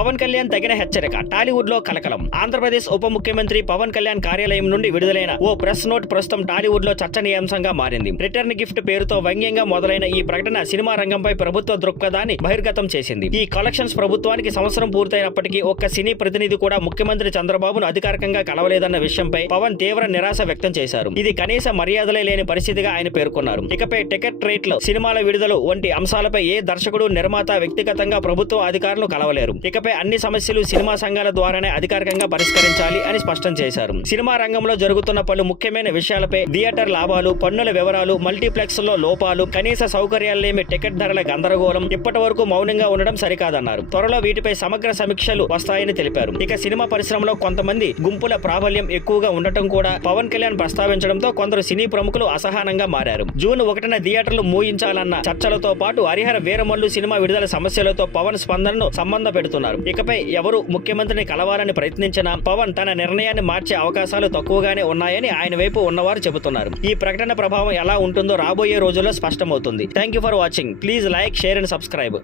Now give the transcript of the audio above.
పవన్ కళ్యాణ్ తగిన హెచ్చరిక, టాలీవుడ్ లో కలకలం. ఆంధ్రప్రదేశ్ ఉప ముఖ్యమంత్రి పవన్ కళ్యాణ్ కార్యాలయం నుండి విడుదలైన ఓ ప్రెస్ నోట్ ప్రస్తుతం టాలీవుడ్ లో చర్చనీయాంశంగా మారింది. రిటర్న్ గిఫ్ట్ పేరుతో వ్యంగ్యంగా మొదలైన ఈ ప్రకటన సినిమా రంగంపై ప్రభుత్వ దృక్పథాన్ని బహిర్గతం చేసింది. ఈ కలెక్షన్స్ ప్రభుత్వానికి సంవత్సరం పూర్తయినప్పటికీ ఒక్క సినీ ప్రతినిధి కూడా ముఖ్యమంత్రి చంద్రబాబును అధికారికంగా కలవలేదన్న విషయంపై పవన్ తీవ్ర నిరాశ వ్యక్తం చేశారు. ఇది కనీస మర్యాదలే లేని పరిస్థితిగా ఆయన పేర్కొన్నారు. ఇకపై టికెట్ రేట్లు, సినిమాల విడుదల వంటి అంశాలపై ఏ దర్శకుడు, నిర్మాత వ్యక్తిగతంగా ప్రభుత్వ అధికారులు కలవలేరు. ఇకపై అన్ని సమస్యలు సినిమా సంఘాల ద్వారానే అధికారికంగా పరిష్కరించాలి అని స్పష్టం చేశారు. సినిమా రంగంలో జరుగుతున్న పలు ముఖ్యమైన విషయాలపై థియేటర్ లాభాలు, పన్నుల వివరాలు, మల్టీప్లెక్స్ లో లోపాలు, కనీస సౌకర్యాలేమి, టికెట్ ధరల గందరగోళం ఇప్పటి వరకు మౌనంగా ఉండడం సరికాదన్నారు. త్వరలో వీటిపై సమగ్ర సమీక్షలు వస్తాయని తెలిపారు. ఇక సినిమా పరిశ్రమలో కొంతమంది గుంపుల ప్రాబల్యం ఎక్కువగా ఉండటం కూడా పవన్ కళ్యాణ్ ప్రస్తావించడంతో కొందరు సినీ ప్రముఖులు అసహనంగా మారారు. జూన్ 1న థియేటర్లు మూయించాలన్న చర్చలతో పాటు హరిహర వీరమల్లు సినిమా విడుదల సమస్యలతో పవన్ స్పందనను సంబంధ పెడుతున్నారు. ఇకపై ఎవరు ముఖ్యమంత్రిని కలవాలని ప్రయత్నించినా పవన్ తన నిర్ణయాన్ని మార్చే అవకాశాలు తక్కువగానే ఉన్నాయని ఆయన వైపు ఉన్నవారు చెబుతున్నారు. ఈ ప్రకటన ప్రభావం ఎలా ఉంటుందో రాబోయే రోజుల్లో స్పష్టమవుతుంది. Thank you for watching. Please like, share and subscribe.